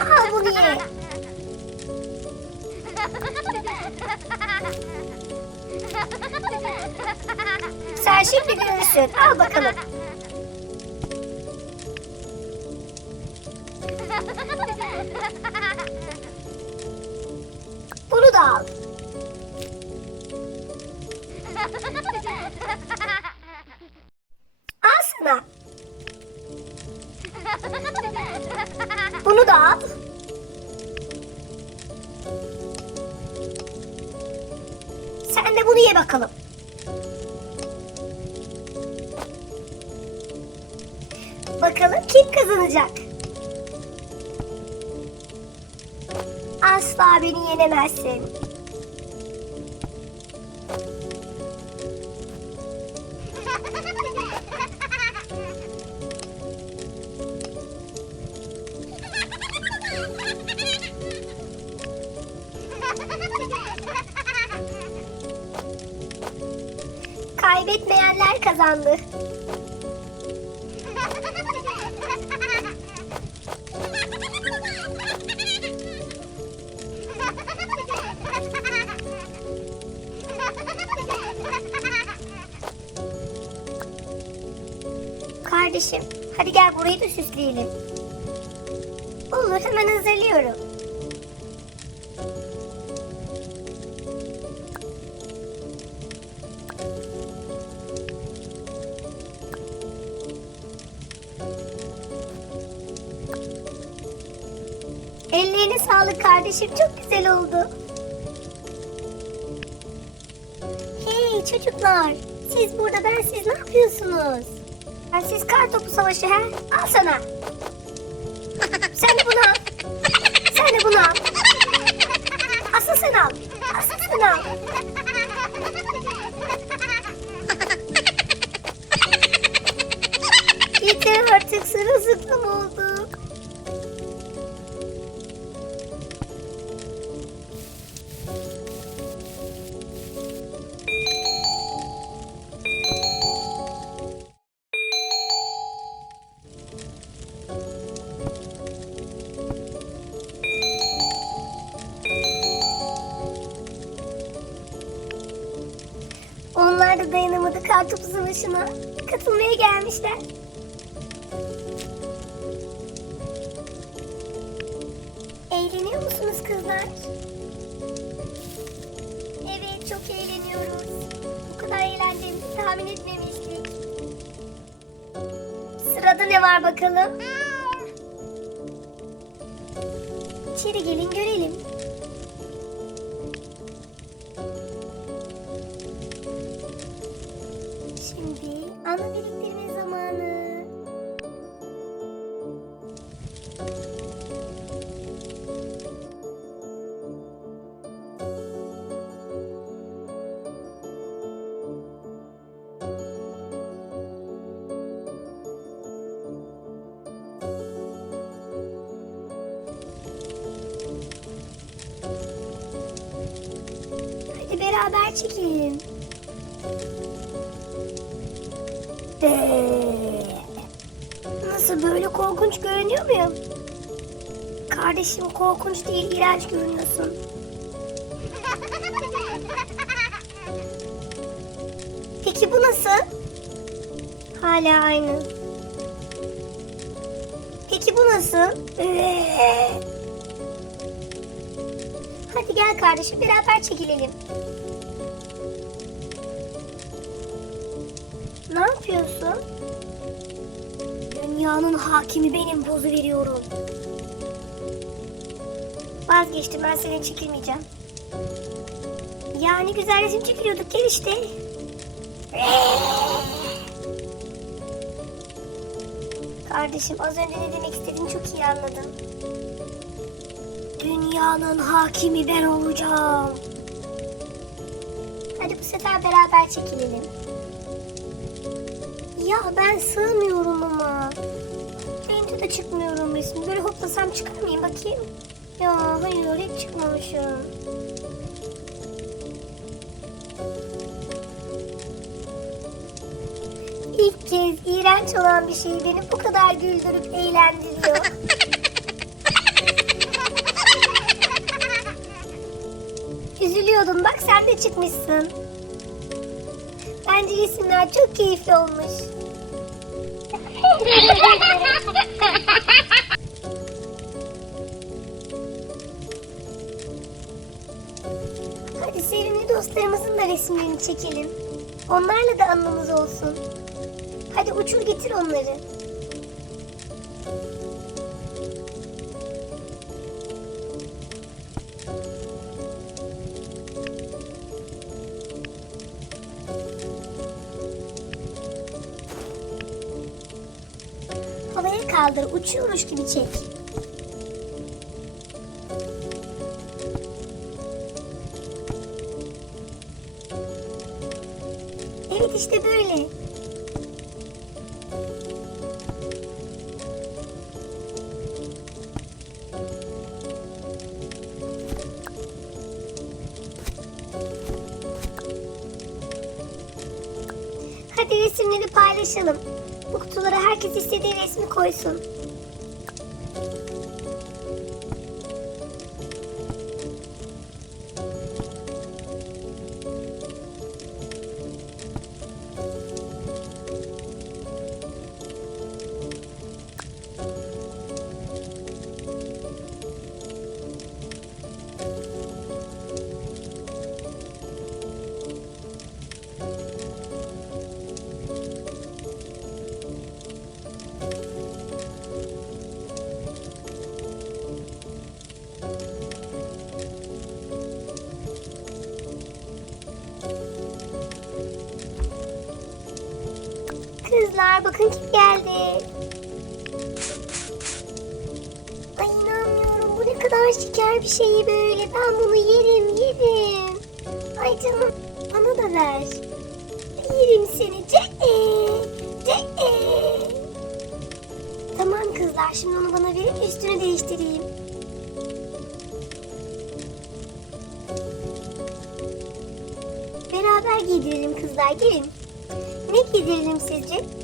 Al bunu ye. Sen şimdi görürsün. Al bakalım. Bunu da al. Bakalım kim kazanacak? Asla beni yenemezsin. Kaybetmeyenler kazandı. Kardeşim, hadi gel burayı da süsleyelim. Olur, hemen hazırlıyorum. Ellerine sağlık kardeşim, çok güzel oldu. Hey çocuklar, siz burada ben siz ne yapıyorsunuz? Ben siz kar topu savaşı he? Al sana. Sen de bunu al. Sen de bunu al. Asıl sen al. Asıl sen al. Yeter artık sırılsıklam oldu. Dayanamadı kartopu savaşına. Katılmaya gelmişler. Eğleniyor musunuz kızlar? Evet çok eğleniyoruz. Bu kadar eğlendiğimizi tahmin etmemiştik. Sırada ne var bakalım? İçeri gelin görelim. Anı biriktirme zamanı. Hadi beraber çekelim. Nasıl böyle korkunç görünüyor muyum? Kardeşim korkunç değil, iğrenç görünüyorsun. Peki bu nasıl? Hala aynı. Peki bu nasıl? Hadi gel kardeşim beraber çekilelim. Ne yapıyorsun? Dünyanın hakimi benim pozu veriyorum. Vazgeçtim ben senin çekilmeyeceğim. Yani güzel resim çekiliyorduk gel işte. Kardeşim az önce ne demek istediğini çok iyi anladım. Dünyanın hakimi ben olacağım. Hadi bu sefer beraber çekilelim. Ya ben sığmıyorum ama. De çıkmıyorum resim. Böyle hoplasam çıkar mıyım bakayım? Ya hayır hiç çıkmamışım. İlk kez iğrenç olan bir şey beni bu kadar güldürüp eğlendiriyor. Üzülüyordun bak sen de çıkmışsın. Bence resimler çok keyifli olmuş. Hadi sevimli dostlarımızın da resimlerini çekelim. Onlarla da anımız olsun. Hadi uçur getir onları. Kaldır, uçuyormuş gibi çek. Evet işte böyle. Herkes istediği resmi koysun. Kızlar bakın kim geldi. Ay inanmıyorum bu ne kadar şeker bir şey böyle. Ben bunu yerim yerim. Ay canım bana da ver. Yerim seni. Ce ce Tamam kızlar şimdi onu bana verin üstünü değiştireyim. Beraber giydirelim kızlar gelin. Ne giydirelim sizce?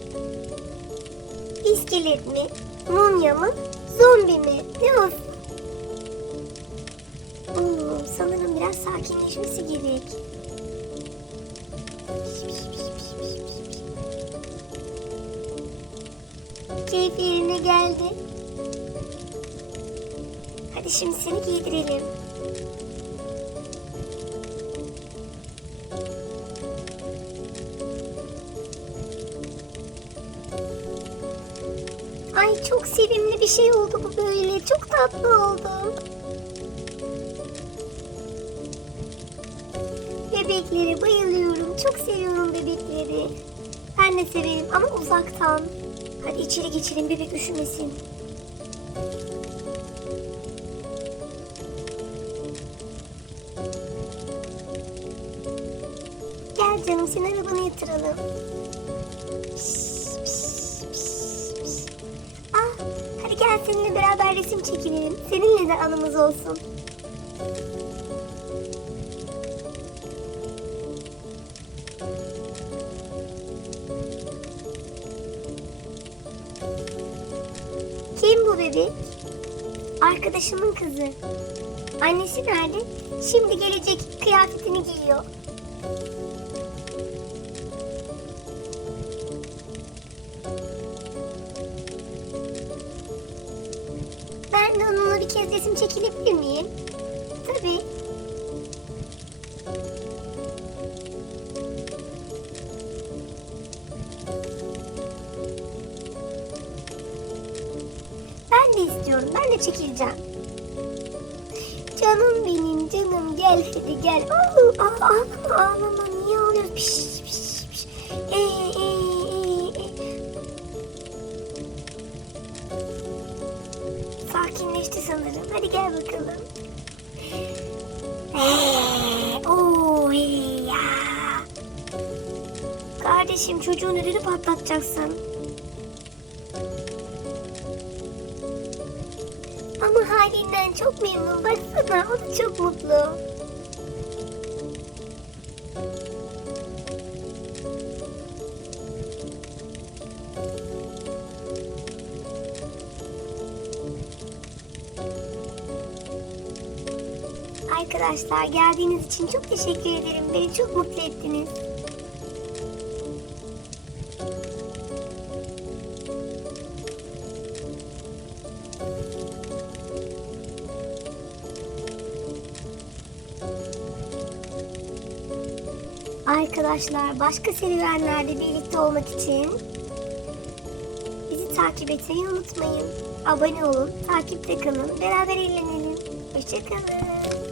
İskelet mi? Mumya mı? Zombi mi? Ne olsun? Oo, sanırım biraz sakinleşmesi gerek. Keyfi yerine geldi. Hadi şimdi seni giydirelim. Sevimli bir şey oldu bu böyle. Çok tatlı oldu. Bebekleri bayılıyorum. Çok seviyorum bebekleri. Ben de severim ama uzaktan. Hadi içeri geçelim bebek üşümesin. Gel canım seni arabana yatıralım. Seninle beraber resim çekinelim. Seninle de anımız olsun. Kim bu bebek? Arkadaşımın kızı. Annesi nerede? Şimdi gelecek kıyafetini giyiyor. Resim çekilebilir miyim? Tabii. Ben de istiyorum. Ben de çekileceğim. Canım benim canım gel hadi gel. Aa, ağlama ağlama niye ağlıyorsun? Piş Sakinleşti sanırım. Hadi gel bakalım. Ee, oo, ya. Kardeşim çocuğun ödünü patlatacaksın. Ama halinden çok memnun. Baksana o da çok mutlu. Arkadaşlar geldiğiniz için çok teşekkür ederim. Beni çok mutlu ettiniz. Arkadaşlar başka serüvenlerde birlikte olmak için bizi takip etmeyi unutmayın. Abone olun, takipte kalın, beraber eğlenelim. Hoşçakalın.